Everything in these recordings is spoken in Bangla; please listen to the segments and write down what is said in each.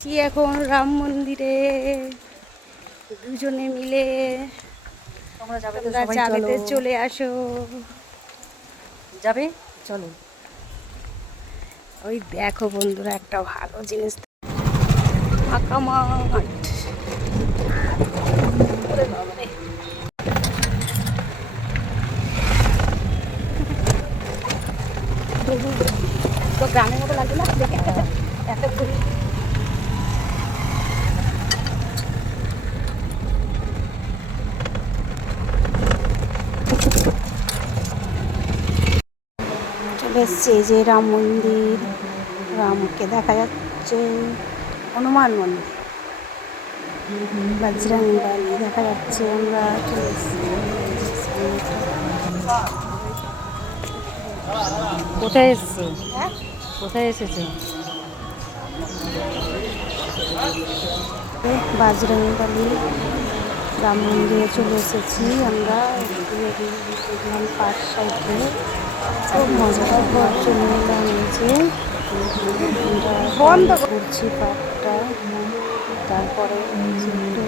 এখন রাম মন্দিরে দুজনে মিলে তোমরা যাবে তো তোমরা সবাই যাবেতে চলো। চলে আসো। যাবে চলো। ওই দেখো বন্ধুরা একটা ভালো জিনিস, ফাঁকা মাঠ। ওরে বাবারে, তো গ্রামের মতো লাগবে না দেখে? এত ফুল। চলে এসছে এই যে রাম মন্দির, রামকে দেখা যাচ্ছে, হনুমান মন্দির, বজরং বালি দেখা যাচ্ছে। আমরা চলে এসছি। কোথায় এসছো? হ্যাঁ, কোথায় এসেছো? বজরং বালি রাম মন্দিরে চলে এসেছি আমরা। দেখলাম পার্ক সাইডে খুব মজা করার জন্য এলাম। এই যে আমরা ঘুরছি পার্কটা, তারপরে এই যে একটু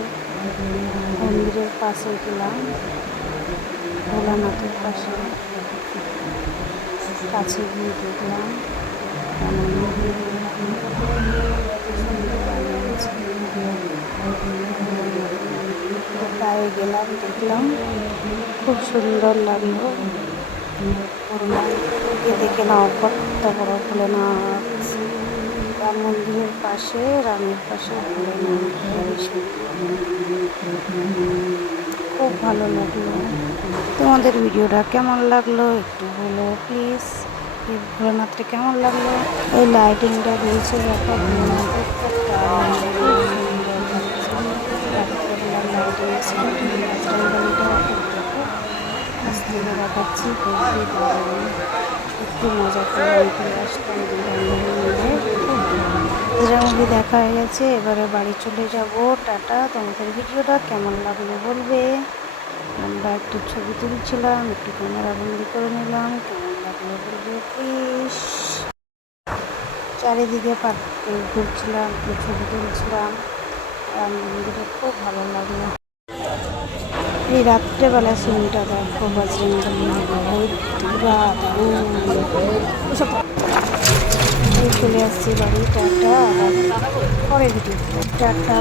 মন্দিরের পাশে গেলাম, ভোলানাথের পাশে কাছে গিয়ে দেখলাম গায়ে গেলাম, দেখলাম খুব সুন্দর লাগলো। গিয়ে দেখে নাও কত বড় ভোলেনাথ, রাম মন্দিরের পাশে, রামের পাশে ভোলেনাথ। খুব ভালো লাগলো। তোমাদের ভিডিওটা কেমন লাগলো একটু বলো প্লিজ। এই ভোলেনাথটা কেমন লাগলো? এই লাইটিংটা দিয়েছে দেখো, ভোলেনাথের দেখাচ্ছি। একটু মজা করে আসলাম মুভি দেখা হয়ে গেছে। এবারে বাড়ি চলে যাব। টাটা। তোমাদের ভিডিওটা কেমন লাগলো বলবে। আমরা একটু ছবি তুলছিলাম, একটু ক্যামেরা বন্দি করে নিলাম, কেমন লাগলো বলবে প্লিজ। চারিদিকে পার্কে ঘুরছিলাম, একটু ছবি তুলছিলাম। রাম মন্দিরে খুব ভালো লাগলো। এই রাত্রেবেলা সিনটা দেখো, বজরংবলী চলে আসছি বাড়ি। টাটা। আবার পরে ভিডিও টাটা।